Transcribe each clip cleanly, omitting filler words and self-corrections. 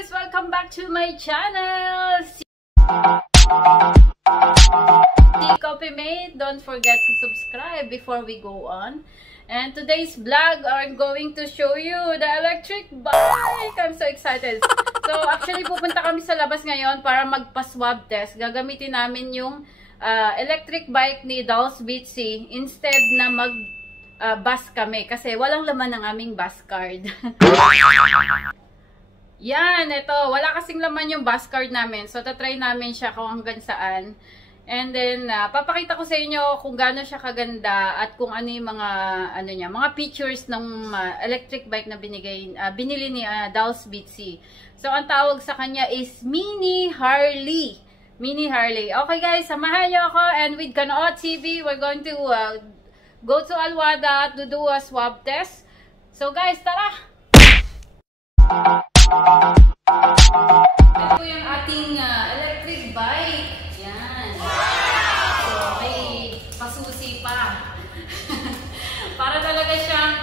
guys! Welcome back to my channel! Coffee Mate, don't forget to subscribe before we go on. And today's vlog, I'm going to show you the electric bike! I'm so excited! So actually pupunta kami sa labas ngayon para magpa-swab test. Gagamitin namin yung electric bike ni Dolls Bitsy instead na bus kami kasi walang laman ng aming bus card. Yan, ito. Wala kasing laman yung bus card namin. So, tatry namin siya kung hanggang saan. And then, papakita ko sa inyo kung gaano siya kaganda at kung ano yung mga features ng electric bike na binili ni Dolls Bitsy. So, ang tawag sa kanya is Mini Harley. Mini Harley. Okay guys, samahan niyo ako and with Kanood TV, we're going to go to Alwada to do a swab test. So guys, tara! Ito yung ating electric bike. Yan. So, may pasusi pa. Para talaga siyang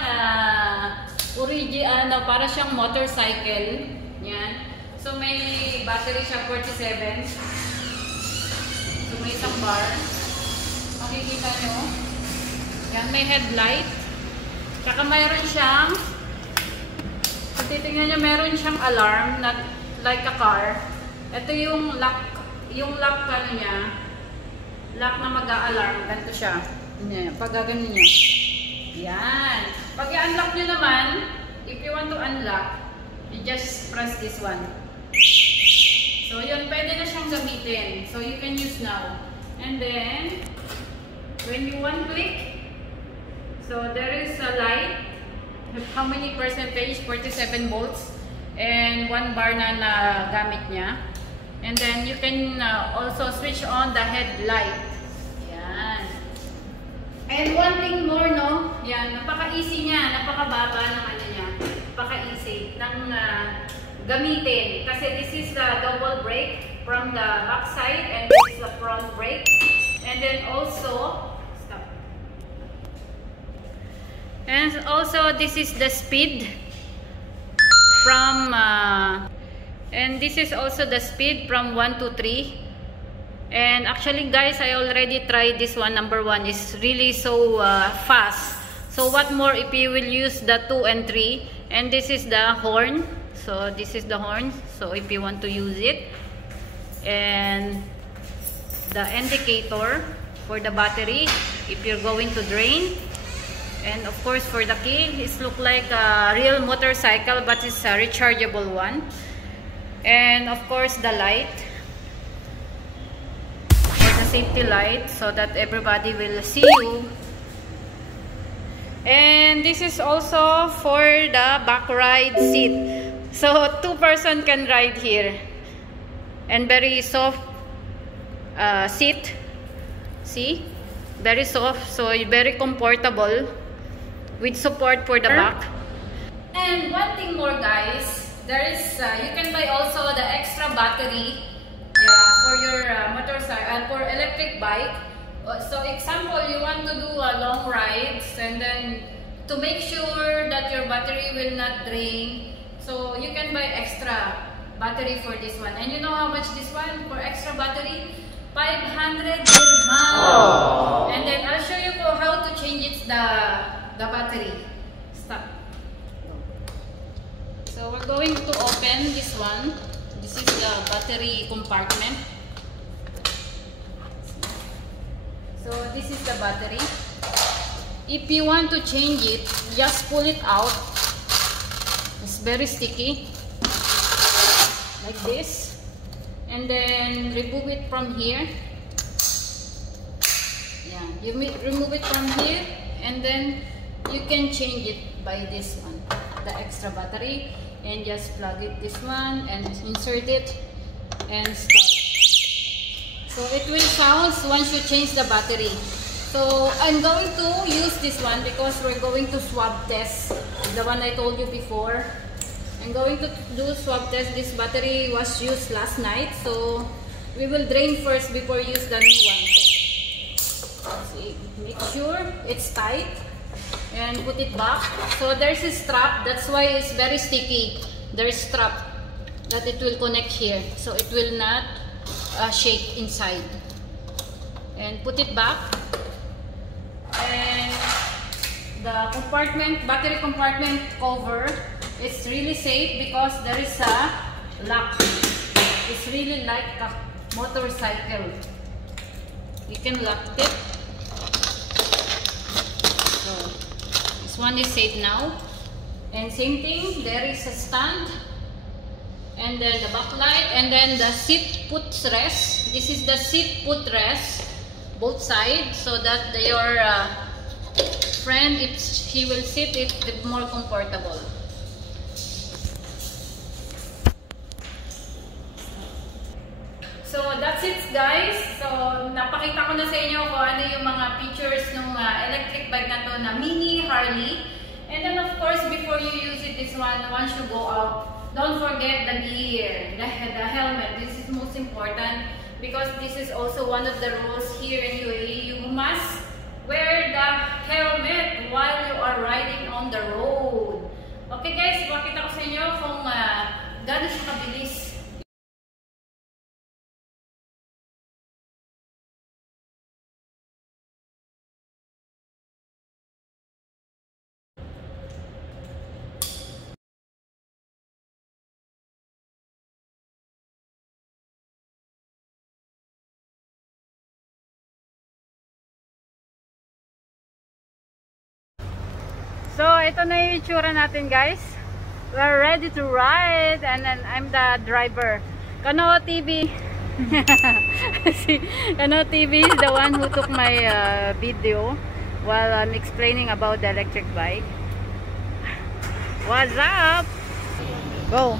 para siyang motorcycle. Yan. So, may battery siya 47. So, may isang bar. Makikita nyo. Yan, may headlight. Tsaka mayroon siyang titingnan nyo, meron siyang alarm, not like a car. Ito yung lock niya, lock na mag-a-alarm. Ganito siya. Pag gaganin nyo. Yan. Pag i-unlock nyo naman, if you want to unlock, you just press this one. So, yun, pwede na siyang gamitin. So, you can use now. And then, when you one-click, so there is a light. How many percentage? 47 volts. And 1 bar na gamit niya. And then, you can also switch on the headlight. Yan. And one thing more, no? Yan, napaka-easy niya. Napaka-baba ng ano niya. Napaka-easy ng gamitin. Kasi this is the double brake from the back side and this is the front brake. And then also, this is the speed from and this is also the speed from 1 to 3. And actually guys, I already tried this one. Number 1 is really so fast. So what more if you will use the 2 and 3. And this is the horn. So this is the horn. So if you want to use it. And the indicator for the battery if you're going to drain. And of course, for the key, it looks like a real motorcycle, but it's a rechargeable one. And of course, the light, or the safety light, so that everybody will see you. And this is also for the back ride seat, so 2 person can ride here. And very soft seat. See, very soft, so very comfortable. With support for the back. And one thing more guys, there is you can buy also the extra battery for your motorcycle, for electric bike. So example, you want to do a long rides and then to make sure that your battery will not drain, so you can buy extra battery for this one. And you know how much this one for extra battery? 500 dirham. And then I'll show you how to change it the battery. Stop. So we're going to open this one. This is the battery compartment. So this is the battery. If you want to change it, just pull it out. It's very sticky. Like this. And then remove it from here. Yeah, you remove it from here and then you can change it by this one, the extra battery, and just plug it this one and insert it and start. So it will sound once you change the battery. So I'm going to use this one because we're going to swab test, the one I told you before. I'm going to do swab test. This battery was used last night, so we will drain first before use the new one. See, make sure it's tight. And put it back. So there's a strap, that's why it's very sticky. There's strap. that it will connect here, so it will not shake inside. And put it back. And the compartment, battery compartment cover, it's really safe because there is a lock. It's really like a motorcycle. You can lock it. So this one is safe now. And same thing, there is a stand, and then the backlight, and then the seat put rest. This is the seat put rest, both sides, so that your friend, if he will sit, it more comfortable. So that's it, guys. So napakita ko na sa inyo kung ano yung mga features ng electric bike na to na mini Harley. And then of course, before you use it, this one, once you go out, don't forget the gear, the helmet. This is most important because this is also one of the rules here in UAE. You must wear the helmet while you are riding on the road. Okay guys, pakita ko sa inyo kung gano'n siya kabilis. So, ito na yung itsura natin, guys. We're ready to ride, and then I'm the driver. Kano TV. Kano TV is the one who took my video while I'm explaining about the electric bike. What's up? Go.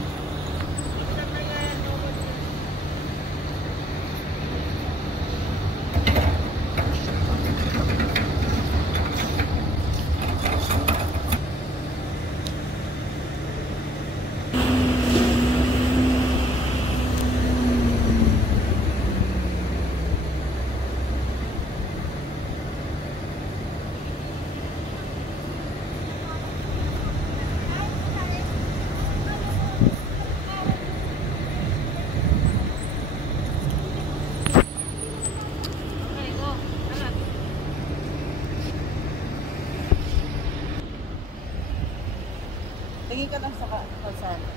Tingin ka lang sa kalsada.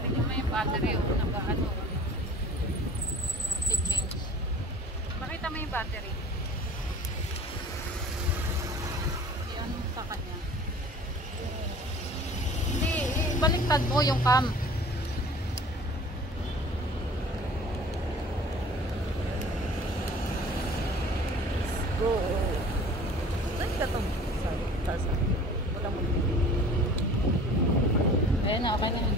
Tingnan mo yung battery, naka-ano. I-change. Makita mo yung battery. I-ano mo sa kanya. Hindi, baliktad mo yung cam. Go. Saan ka itong kalsada? Wala mo. Ayan na, okay na yun.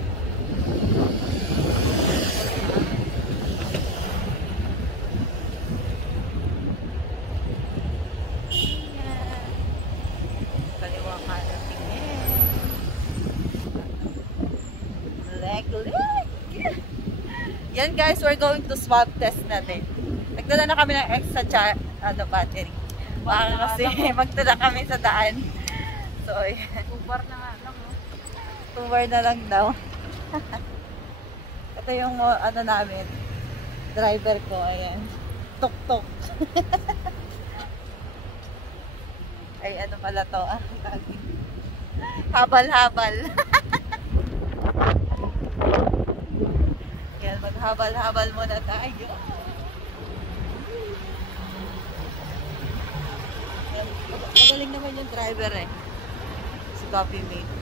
Kaliwa ka na tingin. Leg. Yan guys, we're going to swab test natin. Nagdala na kami ng extra battery. Baka kasi magdala kami sa daan. So, yan. 2 bar na nga lang, no? 2 bar na lang daw. Ito yung ano namin. Driver ko, ayan. Tuk-tuk. Ay, ano pala to? Habal-habal. Yan, maghabal-habal muna tayo. Magaling naman yung driver eh. Si Coffee Mate.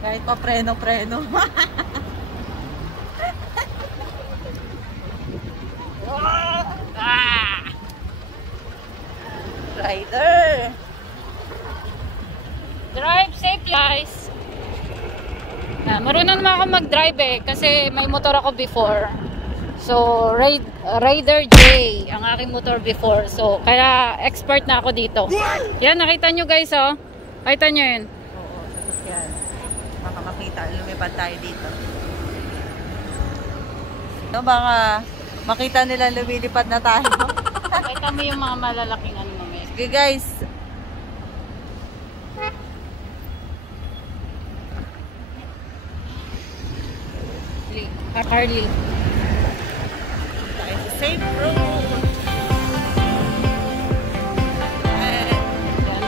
Kahit pa preno-preno. Rider! Drive safe, guys! Marunong naman ako mag-drive eh, kasi may motor ako before. So, Raider J ang aking motor before. So, kaya expert na ako dito. Yan, nakita nyo guys, oh. Nakita nyo yun. Oo, sasakyan. Baka makita, lumipad tayo dito. No, baka makita nila lumilipad na tayo. Nakita mo yung mga malalaking ano mo, may. Okay guys. Harley. Tayo sa safe road.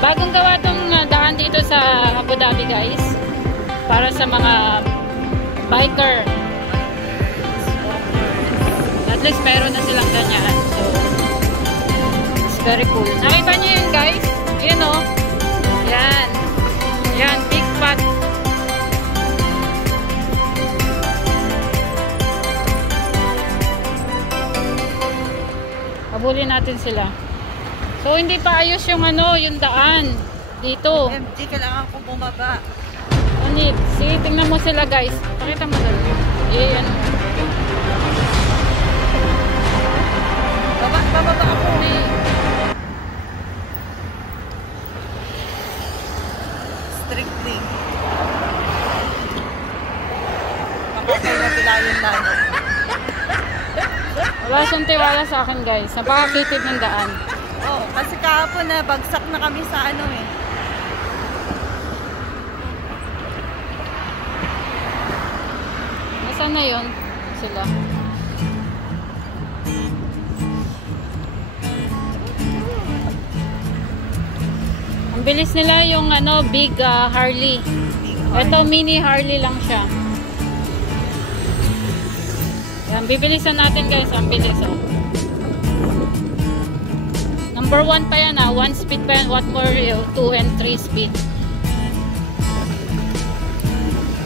Bagong gawa tong daan dito sa Abu Dhabi guys. Para sa mga biker. At least meron na silang ganyan. So, it's very cool. Nakita niyo yun guys? Yun o. Yan. Yan. Big pot. Habulin natin sila. So, hindi pa ayos yung ano, yung daan. Dito. MG, kailangan ko bumaba. Anip, sige, tingnan mo sila guys. Pakita mo dali. Ano. Bababa ako. Strictly. Makakay na pilayan na. Wala siyang tiwala sa akin guys. Napakakitid ng daan. Oh, kasi kahapon na bagsak na kami sa ano eh. Nasaan na yun? Sila. Ang bilis nila yung ano, big Harley. Ito mini Harley lang siya. Yan, bibilisan natin guys. Ang bilis oh. Number 1 pa yan 1 speed pa yan. What more 2 and 3 speed.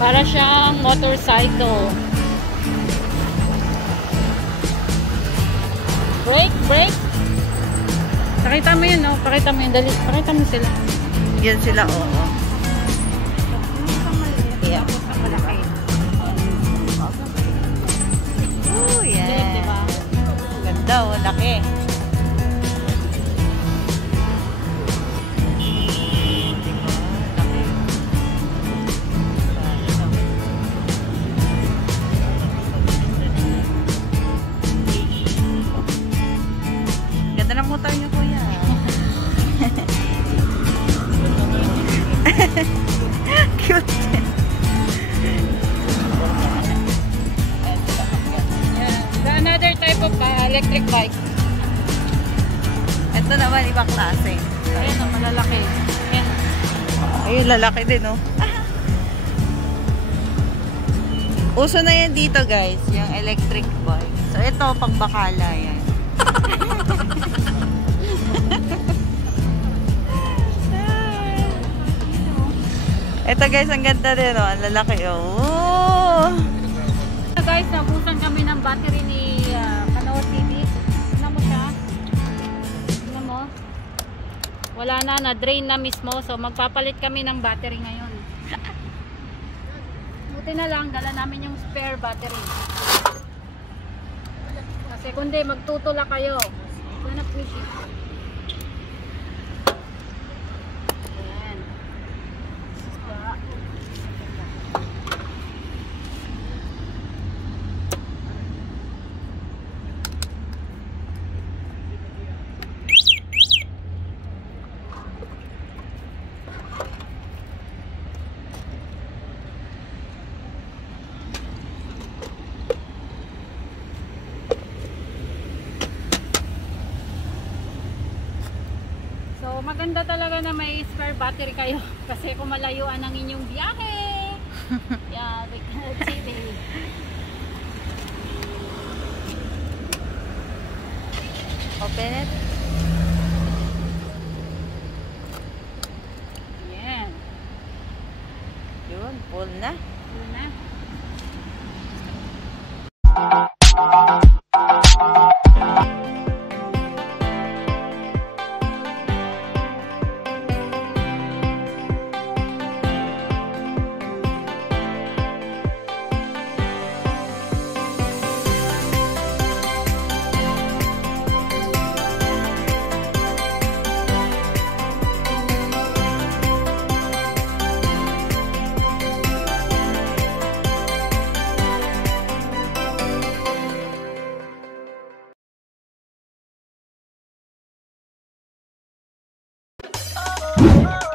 Para siyang motorcycle. Brake. Pakita mo yun, no? Pakita mo yun. Dali. Pakita mo sila. Yan sila, oo. Yeah. Oh, yeah. Diba? Ganda, oh. Laki. Ganda ng motor niyo, kuya. Cute. Yeah. Another type of electric bike. Ito naman, ibang klase. Ayan, malalaki. Ayan. Ayun, lalaki din, oh. Uso na yan dito, guys. Yung electric bike. So, ito, pang bakala yan. Ito, guys, ang ganda din, oh. Ang lalaki, oh. Guys, nabusan kami ng battery ni Panood TV. Tignan mo siya. Tignan mo. Wala na, na-drain na mismo. So, magpapalit kami ng battery ngayon. Buti na lang, dala namin yung spare battery. Kasi kundi, magtutula kayo. Hanap mo siya. Ayan. So, maganda talaga na may spare battery kayo kasi kung malayuan ang inyong biyahe. Yeah, we can see. Open it. Yan. Yun, full na. Yun na. Wow!